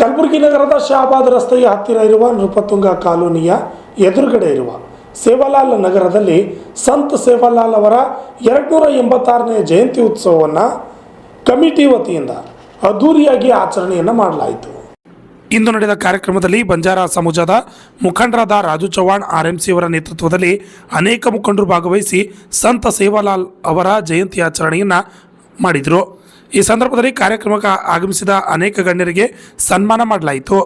ಕಲಬುರಗಿ ನಗರದ ಶಹಾಬಾದ್ ರಸ್ತೆಯ ಹತ್ತಿರ ಇರುವ ನೃಪತುಂಗ ಕಾಲೋನಿಯ ಎದುರುಗಡೆ ಇರುವ ಸೇವಾಲಾಲ್ ನಗರದಲ್ಲಿ ಸಂತ್ ಸೇವಾಲಾಲ್ ಅವರ 286ನೇ ಜಯಂತಿ ಉತ್ಸವವನ್ನು ಕಮಿಟಿ ವತಿಯಿಂದ ಅದ್ದೂರಿಯಾಗಿ ಆಚರಣೆಯನ್ನು ಮಾಡಲಾಯಿತು. ಇಂದು ನಡೆದ ಕಾರ್ಯಕ್ರಮದಲ್ಲಿ ಬಂಜಾರ ಸಮಾಜದ ಮುಖಂಡರಾದ ರಾಜು ಚೌಹಾಣ್ RMC ಅವರ ನೇತೃತ್ವದಲ್ಲಿ ಅನೇಕ ಮುಖಂಡರು ಭಾಗವಹಿಸಿ ಸಂತ ಸೇವಾಲಾಲ್ ಅವರ ಜಯಂತಿ ಆಚರಣೆಯನ್ನು ಮಾಡಿದರು. ಈ ಸಂದರ್ಭದಲ್ಲಿ ಕಾರ್ಯಕ್ರಮಕ್ಕೆ ಆಗಮಿಸಿದ ಅನೇಕ ಗಣ್ಯರಿಗೆ ಸನ್ಮಾನ ಮಾಡಲಾಯಿತು.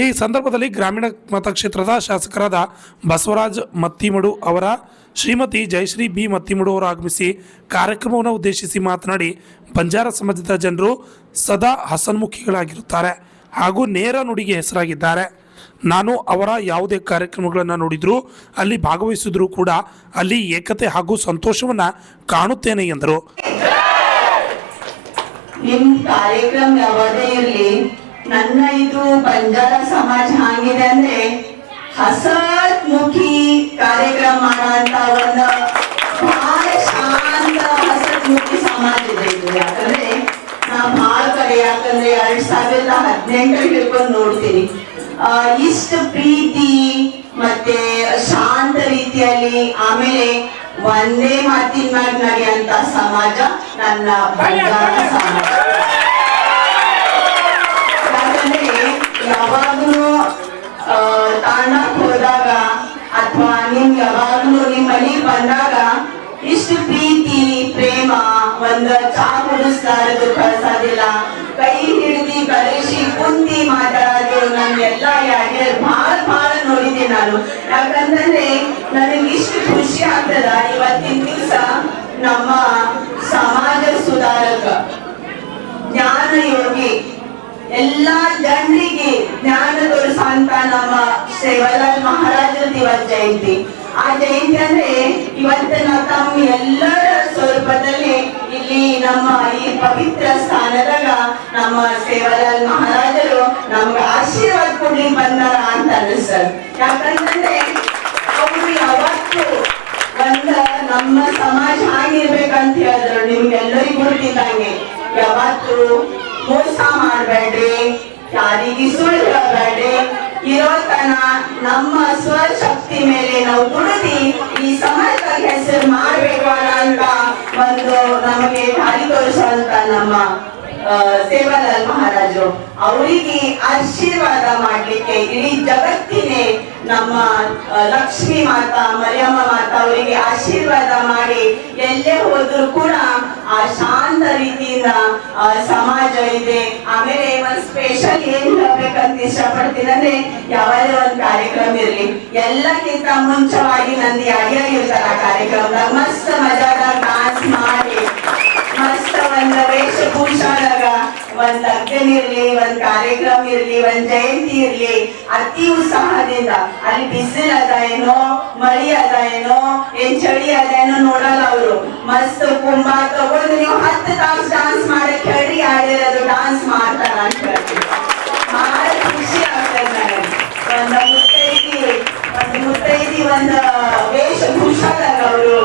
ಈ ಸಂದರ್ಭದಲ್ಲಿ ಗ್ರಾಮೀಣ ಮತಕ್ಷೇತ್ರದ ಶಾಸಕರಾದ ಬಸವರಾಜ್ ಮತ್ತಿಮಡು ಅವರ ಶ್ರೀಮತಿ ಜಯಶ್ರೀ ಬಿ ಮತ್ತಿಮಡು ಅವರು ಆಗಮಿಸಿ ಕಾರ್ಯಕ್ರಮವನ್ನು ಉದ್ದೇಶಿಸಿ ಮಾತನಾಡಿ, ಬಂಜಾರ ಸಮಾಜದ ಜನರು ಸದಾ ಹಸನ್ಮುಖಿಗಳಾಗಿರುತ್ತಾರೆ ಹಾಗೂ ನೇರ ನುಡಿಗೆ ಹೆಸರಾಗಿದ್ದಾರೆ. ನಾನು ಅವರ ಯಾವುದೇ ಕಾರ್ಯಕ್ರಮಗಳನ್ನು ನೋಡಿದರೂ ಅಲ್ಲಿ ಭಾಗವಹಿಸಿದರೂ ಕೂಡ ಅಲ್ಲಿ ಏಕತೆ ಹಾಗೂ ಸಂತೋಷವನ್ನು ಕಾಣುತ್ತೇನೆ ಎಂದರು. ನನ್ನ ಇದು ಬಂಜಾರ ಸಮಾಜ ಹಾಗಿದೆ ಅಂದ್ರೆ ಹಸತ್ಮುಖಿ ಕಾರ್ಯಕ್ರಮ ಮಾಡುವಂತ ಒಂದು ಬಹಳ ಶಾಂತ ಹಸತ್ಮುಖಿ ಸಮಾಜ ಇದೆ ಇದು. ಯಾಕಂದ್ರೆ ನಾ ಬಹಳ ಕಡೆ ಯಾಕಂದ್ರೆ 2018 ಹಿಡ್ಕೊಂಡು ನೋಡ್ತೀನಿ, ಇಷ್ಟ ಪ್ರೀತಿ ಮತ್ತೆ ಶಾಂತ ರೀತಿಯಲ್ಲಿ ಆಮೇಲೆ ಒಂದೇ ಮಾತಿನ ಮ್ಯಾಗ ನಡೆಯುವಂತ ಸಮಾಜ ನನ್ನ ಬಂಜಾರ ಸಮಾಜ. ಯಾವಾಗ್ಲೂ ತಾಂಡಕ್ ಹೋದಾಗ ಅಥವಾ ನಿಮ್ ಯಾವಾಗ್ಲೂ ನಿಮ್ ಮನೆಗೆ ಬಂದಾಗ ಇಷ್ಟು ಪ್ರೀತಿ ಪ್ರೇಮ ಒಂದ್ ಚಾ ಕುಡಿಸ್ತಾರದು ಕಳ್ಸೋದಿಲ್ಲ, ಕೈ ಹಿಡಿದು ಕಳಿಸಿ ಕುಂತಿ ಮಾತಾಡೋದು ನನ್ನೆಲ್ಲ ಬಹಳ ನೋಡಿದ್ದೀನಿ ನಾನು. ಯಾಕಂತಂದ್ರೆ ನನಗೆ ಇಷ್ಟು ಖುಷಿ ಆಗ್ತದ ಇವತ್ತಿನ ದಿವಸ ನಮ್ಮ ಸಮಾಜ ಸುಧಾರಕ ಜ್ಞಾನ ಯೋಗಿ ಎಲ್ಲಾ ಜನರಿಗೆ ಜ್ಞಾನ ತೋರಿಸುವಂತ ನಮ್ಮ ಸೇವಾಲಾಲ್ ಮಹಾರಾಜರ ಇವತ್ತು ಜಯಂತಿ. ಆ ಜಯಂತಿ ಅಂದ್ರೆ ಇವತ್ತು ನಾವು ತಮ್ಮ ಎಲ್ಲರ ಸ್ವರೂಪದಲ್ಲಿ ಇಲ್ಲಿ ನಮ್ಮ ಈ ಪವಿತ್ರ ಸ್ಥಾನದಾಗ ನಮ್ಮ ಸೇವಾಲಾಲ್ ಮಹಾರಾಜರು ನಮ್ಗೆ ಆಶೀರ್ವಾದ ಕೊಡ್ಲಿಕ್ಕೆ ಬಂದಾರ ಅಂತ ಅನಿಸ್ತದೆ. ಯಾಕಂತಂದ್ರೆ ಅವರು ಯಾವತ್ತು ನಮ್ಮ ಸಮಾಜ ಹಾಗಿರ್ಬೇಕಂತ ಹೇಳಿದ್ರು. ನಿಮ್ಗೆಲ್ಲರಿಗೂ ಗೊತ್ತಿದ್ದಂಗೆ ಯಾವತ್ತು ಮೋಸ ಮಾಡಬೇಡ್ರಿ, ಯಾರಿಗೆ ಸುಳ್ಳು ಹೇಳಬೇಡ್ರಿ, ಇರೋ ತನ ನಮ್ಮ ಸ್ವಶಕ್ತಿ ಮೇಲೆ ನಾವು ದುಡಿದು ಈ ಸಮಾಜದ ಹೆಸರು ಮಾಡ್ಬೇಕು ಅಂತ ಒಂದು ನಮಗೆ ದಾರಿ ತೋರಿಸುವಂತ ನಮ್ಮ ಸೇವಾಲಾಲ್ ಮಹಾರಾಜರು ಅವರಿಗೆ ಆಶೀರ್ವಾದ ಮಾಡ್ಲಿಕ್ಕೆ ಇಡೀ ಜಗತ್ತಿನೇ ನಮ್ಮ ಲಕ್ಷ್ಮೀ ಮಾತಾ ಮರಿಯಮ್ಮ ಮಾತಾ ಅವರಿಗೆ ಆಶೀರ್ವಾದ ಮಾಡಿ ಎಲ್ಲೇ ಹೋದ್ರು ಕೂಡ ಆ ಶಾಂತ ರೀತಿಯಿಂದ ಸಮಾಜ ಇದೆ. ಆಮೇಲೆ ಒಂದು ಸ್ಪೆಷಲ್ ಏನ್ ಹೇಳ್ಬೇಕಂತ ಇಷ್ಟಪಡ್ತೀನಿ. ಏನಂದ್ರೆ ಯಾವುದೇ ಒಂದು ಕಾರ್ಯಕ್ರಮ ಇರ್ಲಿ ಎಲ್ಲಕ್ಕಿಂತ ಮುಂಚವಾಗಿ ನಂದು ಯಾರ್ಯಾರು ಇರ್ತಾರ ಆ ಕಾರ್ಯಕ್ರಮದಾಗ ಮಸ್ತ್ ಮಜಾದಾಗ ಡಾನ್ಸ್ ಮಾಡಿ ಮಸ್ತ್ ಒಂದ್ ವೇಷಭೂಷಾದಾಗ ಒಂದ್ ಲಗ್ನ ಇರ್ಲಿ ಒಂದ್ ಕಾರ್ಯಕ್ರಮ ಇರ್ಲಿ ಒಂದ್ ಜಯಂತಿ ಇರ್ಲಿ ಅತಿ ಉತ್ಸಾಹದಿಂದ ಅಲ್ಲಿ ಬಿಸಿಲು ಅದ ಏನೋ ಮಳಿ ಅದ ಏನೋ ಏನ್ ಚಳಿ ಅದ ಏನೋ ನೋಡಲ್ಲ ಅವರು ಮಸ್ತ್ ಕುಂಭ ತಗೊಂಡು ನೀವು 10 ತಾಸು ಡಾನ್ಸ್ ಮಾಡಕ್ ಹೇಳ್ರಿ ಯಾರ್ಯಾರು ಡಾನ್ಸ್ ಮಾಡ್ತಾರ ಅಂತ ಹೇಳ್ತೀವಿ. ಬಹಳ ಖುಷಿ ಆಗ್ತದೆ ನನಗೆ. ಒಂದು ಮುತ್ತೈದಿ ಒಂದು ವೇಷಭೂಷಾದಾಗ ಅವರು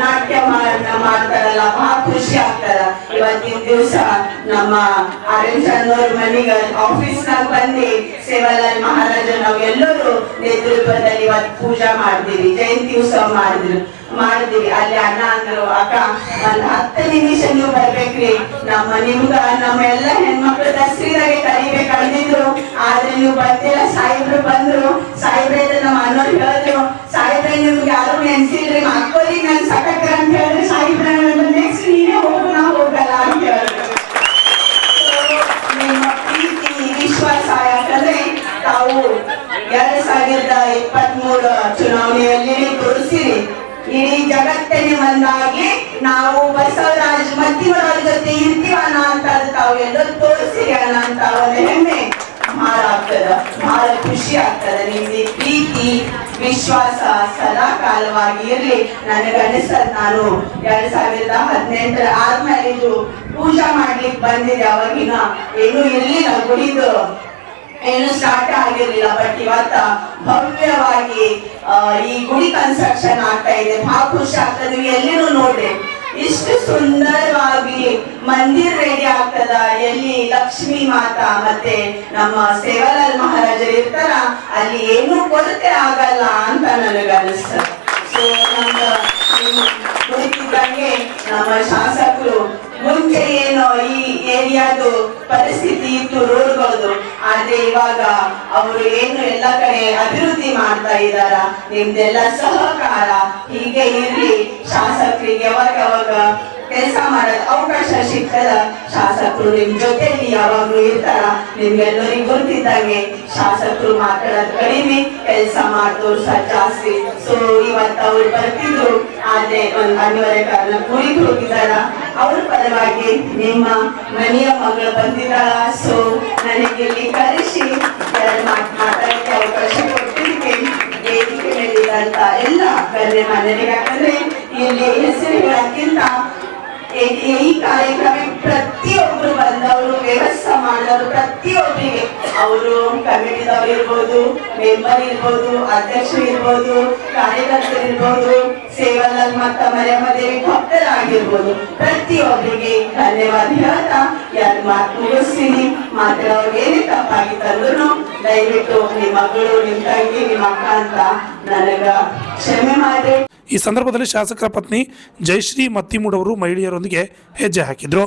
ನಾಟ್ಯ ಮಾಡ್ತಾರಲ್ಲ ಬಹಳ ಖುಷಿ ಆಗ್ತದ. ಇವತ್ತಿನ ದಿವಸ ನಮ್ಮ ಆರ್ಯಚಂದ್ರ ಮನಿಗ ಆಫೀಸ್ನಾಗ ಬಂದು ಸೇವಾಲಾಲ್ ಮಹಾರಾಜ ನಾವು ಎಲ್ಲರೂ ನೇತೃತ್ವದಲ್ಲಿ ಇವತ್ತು ಪೂಜಾ ಮಾಡ್ತೀವಿ, ಜಯಂತಿ ಉತ್ಸವ ಮಾಡಿದ್ವಿ. ಅಲ್ಲಿ ಅಣ್ಣ ಅಂದ್ರು, ಅಕ್ಕ ಒಂದ್ 10 ನಿಮಿಷ ನೀವು ಬರ್ಬೇಕ್ರಿ, ನಮ್ಮ ಎಲ್ಲ ಹೆಣ್ಮಕ್ಳು ದಸರಿದಾಗೆ ಕರಿಬೇಕಂದಿದ್ರು, ಆದ್ರೆ ನೀವು ಬಂದಿಲ್ಲ. ಸಾಯಿಬ್ರು ಬಂದ್ರು, ಸಾಯಿಬ್ರೆ ನಮ್ಮ ಅಣ್ಣವ್ರು ಹೇಳಿದ್ರು, ಸಾಯಿಬ್ರೆ ನಿಮ್ಗೆ ಯಾರು ನೆನ್ಸಿಲ್ರಿ, ಮಕ್ಕಳಿಗೆ ನನ್ ಸಕತ್ರ ಅಂತ ಹೇಳಿದ್ರೆ ಸಾಯಿಬ್ರ ನೆಕ್ಸ್ಟ್ ನೀನೇ ಹೋಗು, ನಾ ಹೋಗಲ್ಲ ಅಂತ ಹೇಳಿದ್ರು. ನಿಮ್ಮ ಪ್ರೀತಿ ವಿಶ್ವಾಸ ಯಾಕಂದ್ರೆ ತಾವು 2023 ಚುನಾವಣೆಯಲ್ಲಿ ತೋರಿಸಿರಿ. ಇಡೀ ಜಗತ್ತನ್ನೇ ಒಂದಾಗಿ ನಾವು ಬಸವರಾಜ್ ಮತ್ತಿವರಾಜ್ ಜೊತೆ ಇರ್ತೀವಣ್ಣ ಅಂತ ತಾವು ಎಲ್ಲರೂ ತೋರಿಸಿರಿ ಅಣ್ಣ ಅಂತ ಒಂದು ಹೆಮ್ಮೆ ಬಹಳ ಆಗ್ತದ, ಬಹಳ ಖುಷಿ ಆಗ್ತದ. ನಿಮ್ದು ಪ್ರೀತಿ ವಿಶ್ವಾಸ ಸದಾ ಕಾಲವಾಗಿ ಇರ್ಲಿ. ನನಗನ್ನಿಸ್ತದ ನಾನು 2018 ಆದ್ಮೇಲೆ ಇದು ಪೂಜಾ ಮಾಡ್ಲಿಕ್ಕೆ ಬಂದಿದೆ. ಅವಾಗಿನ ಏನು ಇರ್ಲಿಲ್ಲ, ಗುಡಿದು ಏನು ಸ್ಟಾರ್ಟ್ ಆಗಿರ್ಲಿಲ್ಲ. ಬಟ್ ಇವತ್ತ ಭವ್ಯವಾಗಿ ಈ ಗುಡಿ ಕನ್ಸ್ಟ್ರಕ್ಷನ್ ಆಗ್ತಾ ಇದೆ. ಬಹಳ ಖುಷಿ ಆಗ್ತದೆ. ಎಲ್ಲಿನೂ ನೋಡ್ರಿ ಇಷ್ಟು ಸುಂದರವಾಗಿ ಮಂದಿರ ರೆಡಿ ಆಗ್ತದ. ಎಲ್ಲಿ ಲಕ್ಷ್ಮೀ ಮಾತಾ ಮತ್ತೆ ನಮ್ಮ ಸೇವಾಲಾಲ್ ಮಹಾರಾಜರು ಇರ್ತಾರ, ಅಲ್ಲಿ ಏನು ಕೊರತೆ ಆಗಲ್ಲ ಅಂತ ನನಗನ್ನಿಸ್ತದೆ. ಸೊ ಕುರಿತಿದ್ದಂಗೆ ನಮ್ಮ ಶಾಸಕರು ಮುಂಚೆ ಏನೋ ಈ ಏರಿಯಾದು ಪರಿಸ್ಥಿತಿ ಇತ್ತು ರೋಡ್ಗಳದು, ಆದ್ರೆ ಇವಾಗ ಅವರು ಏನು ಎಲ್ಲ ಕಡೆ ಅಭಿವೃದ್ಧಿ ಮಾಡ್ತಾ ಇದಾರ. ನಿಮ್ದೆಲ್ಲ ಸಹಕಾರ ಹೀಗೆ ಇರ್ಲಿ. ಶಾಸಕರಿಗೆ ಯಾವಾಗ ಕೆಲಸ ಮಾಡೋದು ಅವಕಾಶ ಸಿಗ್ತದ, ಶಾಸಕರು ನಿಮ್ ಜೊತೆಲಿ ಯಾವಾಗ್ಲೂ ಇರ್ತಾರ. ನಿಮ್ಗೆಲ್ಲರಿಗೂ ಗೊತ್ತಿದ್ದಂಗೆ ಶಾಸಕರು ಮಾತಾಡೋದು ಕಡಿಮೆ, ಕೆಲಸ ಮಾಡಿದವ್ರು ಜಾಸ್ತಿ. ಸೊ ಇವತ್ತು ಅವ್ರು ಬರ್ತಿದ್ರು, ಆದ್ರೆ ಒಂದು ಅನಿವಾರ್ಯ ಕಾರಣ ಊರಿಗೆ ಹೋಗಿದಾರ. ಅವ್ರ ಪರವಾಗಿ ನಿಮ್ಮ ಮನೆಯ ಮಗಳು ಬಂದಿದ್ದಾಳ. ಸೊ ನನಗೆ ಇಲ್ಲಿ ಕರೆಸಿ 2 ಮಾತು ಮಾತಾಡಕ್ಕೆ ಅವಕಾಶ ಕೊಟ್ಟಿದ್ದಕ್ಕೆ ವೇದಿಕೆ ಮೇಲಿದ್ದಂತ ಎಲ್ಲ ಗಣ್ಯ ಮಾನ್ಯರಿಗೆ, ಯಾಕಂದ್ರೆ ಇಲ್ಲಿ ಹೆಸರು ಹೇಳಕ್ಕಿಂತ ಈ ಕಾರ್ಯಕ್ರಮ ಪ್ರತಿಯೊಬ್ರು ಬಂದವರು ವ್ಯವಸ್ಥೆ ಮಾಡಿದವರು ಪ್ರತಿಯೊಬ್ಬರಿಗೆ, ಅವರು ಕಮಿಟಿದವ್ರು ಇರ್ಬೋದು, ಮೆಂಬರ್ ಇರ್ಬೋದು, ಅಧ್ಯಕ್ಷರು ಇರ್ಬೋದು, ಕಾರ್ಯಕರ್ತರು ಇರ್ಬೋದು, ಸೇವಾಲಾಲ್ ಮತ್ತ ಮರಿಯಮ್ಮದೇವಿ ಭಕ್ತರಾಗಿರ್ಬೋದು, ಪ್ರತಿಯೊಬ್ಬರಿಗೆ ಧನ್ಯವಾದ ಹೇಳ್ತಾ 2 ಮಾತು ಮುಗಿಸ್ತೀನಿ. ಮಾತಾಡೋರು ಏನೇ ತಪ್ಪಾಗಿತ್ತಂದ್ರು ದಯವಿಟ್ಟು ನಿಮ್ಮ ಮಗಳು, ನಿಮ್ಮ ತಂಗಿ, ನಿಮ್ಮ ಅಕ್ಕ ಅಂತ ನನಗ ಕ್ಷಮೆ ಮಾಡಿ. ಈ ಸಂದರ್ಭದಲ್ಲಿ ಶಾಸಕರ ಪತ್ನಿ ಜಯಶ್ರೀ ಮತ್ತಿಮೂಡವರು ಮಹಿಳೆಯರೊಂದಿಗೆ ಹೆಜ್ಜೆ ಹಾಕಿದ್ರು.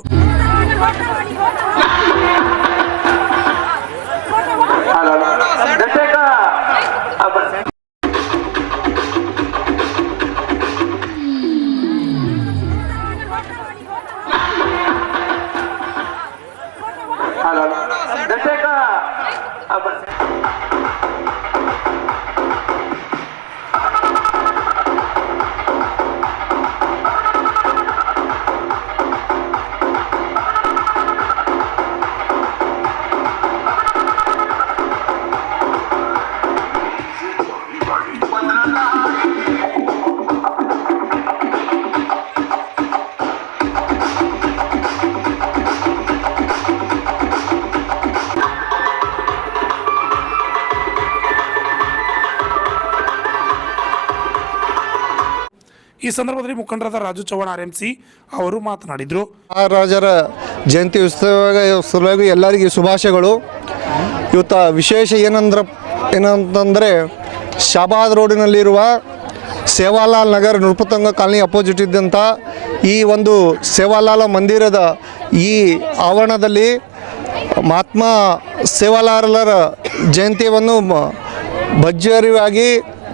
ಈ ಸಂದರ್ಭದಲ್ಲಿ ಮುಖಂಡರಾದ ರಾಜು ಚವ್ಹಾಣ್ RMC ಅವರು ಮಾತನಾಡಿದರು. ಮಹಾರಾಜರ ಜಯಂತಿ ಸಲುವಾಗಿ ಎಲ್ಲರಿಗೂ ಶುಭಾಶಯಗಳು. ಇವತ್ತು ವಿಶೇಷ ಏನಂತಂದರೆ ಶಾಬಾದ್ ರೋಡಿನಲ್ಲಿರುವ ಸೇವಾಲಾಲ್ ನಗರ್ ನೃಪತುಂಗ ಕಾಲನಿ ಅಪೋಸಿಟ್ ಇದ್ದಂಥ ಈ ಒಂದು ಸೇವಾಲಾಲ್ ಮಂದಿರದ ಈ ಆವರಣದಲ್ಲಿ ಮಹಾತ್ಮ ಸೇವಾಲಾಲರ ಜಯಂತಿಯನ್ನು ಭರ್ಜರಿಯಾಗಿ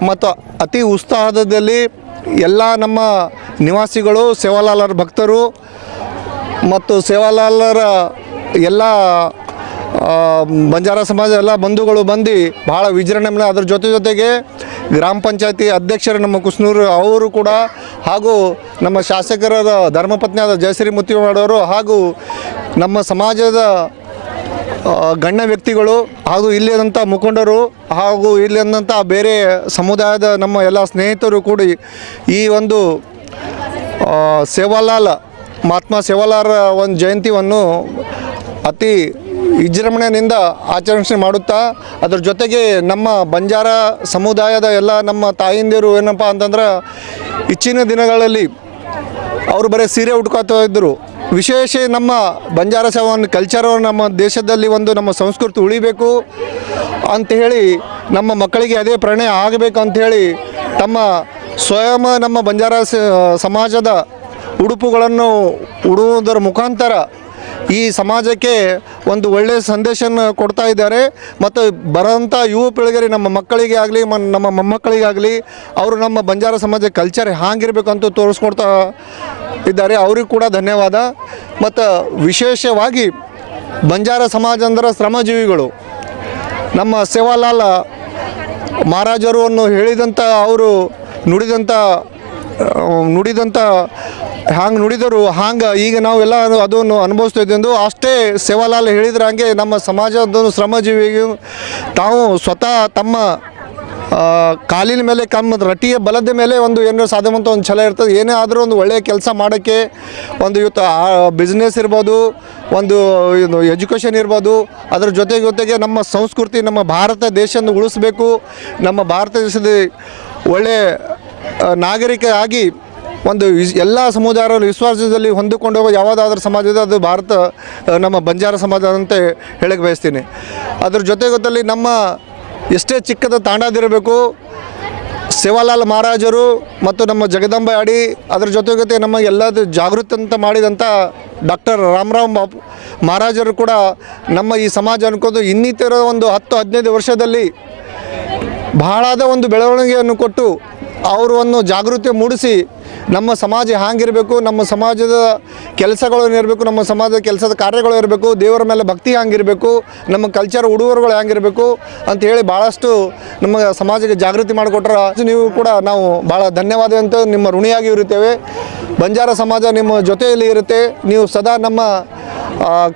ಮತ್ತು ಅತಿ ಉತ್ಸಾಹದಲ್ಲಿ ಎಲ್ಲ ನಮ್ಮ ನಿವಾಸಿಗಳು, ಸೇವಾಲಾಲರ ಭಕ್ತರು ಮತ್ತು ಸೇವಾಲಾಲರ ಎಲ್ಲ ಬಂಜಾರ ಸಮಾಜ ಎಲ್ಲ ಬಂಧುಗಳು ಬಂದು ಭಾಳ ವಿಜೃಂಭಣೆ, ಅದ್ರ ಜೊತೆಗೆ ಗ್ರಾಮ ಪಂಚಾಯತಿ ಅಧ್ಯಕ್ಷರು ನಮ್ಮ ಕುಸ್ನೂರು ಅವರು ಕೂಡ, ಹಾಗೂ ನಮ್ಮ ಶಾಸಕರಾದ ಧರ್ಮಪತ್ನಿಯಾದ ಜಯಶ್ರೀ ಮುತ್ತಿವಾಡವರು, ಹಾಗೂ ನಮ್ಮ ಸಮಾಜದ ಗಣ್ಯ ವ್ಯಕ್ತಿಗಳು, ಹಾಗೂ ಇಲ್ಲಿದಂಥ ಮುಖಂಡರು, ಹಾಗೂ ಇಲ್ಲಿಂದಂಥ ಬೇರೆ ಸಮುದಾಯದ ನಮ್ಮ ಎಲ್ಲ ಸ್ನೇಹಿತರು ಕೂಡಿ ಈ ಒಂದು ಸೇವಾಲಾಲ್ ಮಹಾತ್ಮ ಸೇವಾಲಾಲ್ ಒಂದು ಜಯಂತಿಯನ್ನು ಅತಿ ವಿಜೃಂಭಣೆಯಿಂದ ಆಚರಣೆ ಮಾಡುತ್ತಾ, ಅದ್ರ ಜೊತೆಗೆ ನಮ್ಮ ಬಂಜಾರ ಸಮುದಾಯದ ಎಲ್ಲ ನಮ್ಮ ತಾಯಿಂದಿರು ಏನಪ್ಪ ಅಂತಂದ್ರೆ ಇಚ್ಚಿನ ದಿನಗಳಲ್ಲಿ ಅವರು ಬರೀ ಸೀರೆ ಉಟ್ಕೋತಾ ಇದ್ದರು. ವಿಶೇಷ ನಮ್ಮ ಬಂಜಾರ ಸೇವನ್ ಕಲ್ಚರ್ ನಮ್ಮ ದೇಶದಲ್ಲಿ ಒಂದು ನಮ್ಮ ಸಂಸ್ಕೃತಿ ಉಳಿಬೇಕು ಅಂತ ಹೇಳಿ, ನಮ್ಮ ಮಕ್ಕಳಿಗೆ ಅದೇ ಪ್ರೇರಣೆ ಆಗಬೇಕು ಅಂಥೇಳಿ ತಮ್ಮ ಸ್ವಯಂ ನಮ್ಮ ಬಂಜಾರ ಸಮಾಜದ ಉಡುಪುಗಳನ್ನು ಉಡುವುದರ ಮುಖಾಂತರ ಈ ಸಮಾಜಕ್ಕೆ ಒಂದು ಒಳ್ಳೆಯ ಸಂದೇಶನ ಕೊಡ್ತಾ ಇದ್ದಾರೆ. ಮತ್ತು ಬರೋಂಥ ಯುವ ಪೀಳಿಗೆಗೆ, ನಮ್ಮ ಮಕ್ಕಳಿಗೆ ಆಗಲಿ ನಮ್ಮ ಮೊಮ್ಮಕ್ಕಳಿಗಾಗಲಿ ಅವರು ನಮ್ಮ ಬಂಜಾರ ಸಮಾಜ ಕಲ್ಚರ್ ಹ್ಯಾಂಗಿರ್ಬೇಕು ಅಂತ ತೋರಿಸ್ಕೊಡ್ತಾ ಇದ್ದಾರೆ. ಅವ್ರಿಗೆ ಕೂಡ ಧನ್ಯವಾದ. ಮತ್ತು ವಿಶೇಷವಾಗಿ ಬಂಜಾರ ಸಮಾಜ ಅಂದ್ರೆ ಶ್ರಮಜೀವಿಗಳು. ನಮ್ಮ ಸೇವಾಲಾಲ್ ಮಹಾರಾಜರನ್ನು ಹೇಳಿದಂಥ, ಅವರು ನುಡಿದಂಥ ಹ್ಯಾಂಗೆ ನುಡಿದರು ಹಂಗೆ ಈಗ ನಾವೆಲ್ಲ ಅದನ್ನು ಅನುಭವಿಸ್ತಾ ಇದ್ದೆಂದು. ಅಷ್ಟೇ ಸೇವಾಲಾಲ್ ಹೇಳಿದ್ರೆ ಹಂಗೆ ನಮ್ಮ ಸಮಾಜದ ಶ್ರಮಜೀವಿಗೆ ತಾವು ಸ್ವತಃ ತಮ್ಮ ಕಾಲಿನ ಮೇಲೆ ರಟ್ಟಿಯ ಬಲದ ಮೇಲೆ ಒಂದು ಏನಾರು ಸಾಧುವಂಥ ಒಂದು ಛಲ ಇರ್ತದೆ. ಏನೇ ಆದರೂ ಒಂದು ಒಳ್ಳೆಯ ಕೆಲಸ ಮಾಡೋಕ್ಕೆ, ಒಂದು ಇವತ್ತು ಬಿಸ್ನೆಸ್ ಇರ್ಬೋದು, ಒಂದು ಎಜುಕೇಷನ್ ಇರ್ಬೋದು, ಅದರ ಜೊತೆಗೆ ನಮ್ಮ ಸಂಸ್ಕೃತಿ, ನಮ್ಮ ಭಾರತ ದೇಶವನ್ನು ಉಳಿಸ್ಬೇಕು, ನಮ್ಮ ಭಾರತ ದೇಶದ ಒಳ್ಳೆಯ ನಾಗರಿಕ ಆಗಿ ಒಂದು ಎಲ್ಲ ಸಮುದಾಯರ ವಿಶ್ವಾಸದಲ್ಲಿ ಹೊಂದಿಕೊಂಡು ಹೋಗೋ ಯಾವುದಾದ್ರೂ ಸಮಾಜದ ಅದು ಭಾರತ ನಮ್ಮ ಬಂಜಾರ ಸಮಾಜ ಅಂತ ಹೇಳಕ್ಕೆ ಬಯಸ್ತೀನಿ. ಅದ್ರ ಜೊತೆಗೊತ್ತಲ್ಲಿ ನಮ್ಮ ಎಷ್ಟೇ ಚಿಕ್ಕದ ತಾಂಡದಿರಬೇಕು, ಸೇವಾಲಾಲ್ ಮಹಾರಾಜರು ಮತ್ತು ನಮ್ಮ ಜಗದಂಬೆ ಅಡಿ, ಅದ್ರ ಜೊತೆ ನಮ್ಮ ಎಲ್ಲದು ಜಾಗೃತಿ ಅಂತ ಮಾಡಿದಂಥ ಡಾಕ್ಟರ್ ರಾಮರಾವ್ ಮಹಾರಾಜರು ಕೂಡ ನಮ್ಮ ಈ ಸಮಾಜ ಅನ್ಕೊಂಡು ಇನ್ನಿತರ ಒಂದು 10-15 ವರ್ಷದಲ್ಲಿ ಬಹಳಾದ ಒಂದು ಬೆಳವಣಿಗೆಯನ್ನು ಕೊಟ್ಟು ಅವರನ್ನು ಜಾಗೃತಿ ಮೂಡಿಸಿ ನಮ್ಮ ಸಮಾಜ ಹ್ಯಾಂಗಿರಬೇಕು, ನಮ್ಮ ಸಮಾಜದ ಕೆಲಸಗಳು ಇರಬೇಕು, ನಮ್ಮ ಸಮಾಜದ ಕೆಲಸದ ಕಾರ್ಯಗಳು ಇರಬೇಕು, ದೇವರ ಮೇಲೆ ಭಕ್ತಿ ಹ್ಯಾಂಗಿರಬೇಕು, ನಮ್ಮ ಕಲ್ಚರ್ ಉಡುಗೊರೆಗಳು ಹ್ಯಾಂಗಿರಬೇಕು ಅಂತ ಹೇಳಿ ಭಾಳಷ್ಟು ನಮ್ಮ ಸಮಾಜಕ್ಕೆ ಜಾಗೃತಿ ಮಾಡಿಕೊಟ್ರೆ ನೀವು ಕೂಡ ನಾವು ಭಾಳ ಧನ್ಯವಾದ ಅಂತ ನಿಮ್ಮ ಋಣಿಯಾಗಿ ಇರುತ್ತೇವೆ. ಬಂಜಾರ ಸಮಾಜ ನಿಮ್ಮ ಜೊತೆಯಲ್ಲಿ ಇರುತ್ತೆ. ನೀವು ಸದಾ ನಮ್ಮ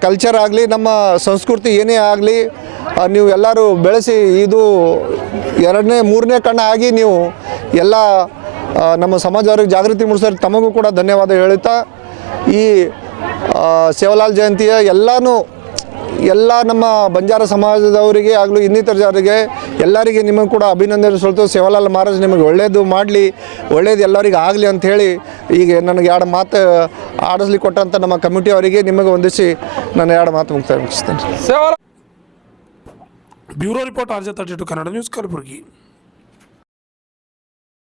ಕಲ್ಚರ್ ಆಗಲಿ, ನಮ್ಮ ಸಂಸ್ಕೃತಿ ಏನೇ ಆಗಲಿ, ನೀವು ಎಲ್ಲರೂ ಬೆಳೆಸಿ ಇದು 2ನೇ 3ನೇ ಕಣ್ಣು ಆಗಿ ನೀವು ಎಲ್ಲ ನಮ್ಮ ಸಮಾಜದವ್ರಿಗೆ ಜಾಗೃತಿ ಮೂಡಿಸೋರು ತಮಗೂ ಕೂಡ ಧನ್ಯವಾದ ಹೇಳುತ್ತಾ, ಈ ಸೇವಾಲಾಲ್ ಜಯಂತಿಯ ಎಲ್ಲ ನಮ್ಮ ಬಂಜಾರ ಸಮಾಜದವರಿಗೆ ಆಗಲೂ ಇನ್ನಿತರ ಜನರಿಗೆ ಎಲ್ಲರಿಗೆ ನಿಮಗೆ ಕೂಡ ಅಭಿನಂದನೆ ಸಲ್ತು. ಸೇವಾಲಾಲ್ ಮಹಾರಾಜ್ ನಿಮಗೆ ಒಳ್ಳೆಯದು ಮಾಡಲಿ, ಒಳ್ಳೆಯದು ಎಲ್ಲರಿಗೆ ಆಗಲಿ ಅಂಥೇಳಿ ಈಗ ನನಗೆ 2 ಮಾತು ಆಡಿಸ್ಲಿಕ್ಕೆ ಕೊಟ್ಟಂಥ ನಮ್ಮ ಕಮಿಟಿ ಅವರಿಗೆ ನಿಮಗೆ ಹೊಂದಿಸಿ ನಾನು 2 ಮಾತು ಮುಗಿಸ್ತೇನೆ. Bureau report RJ32 Kannada news Kalaburagi.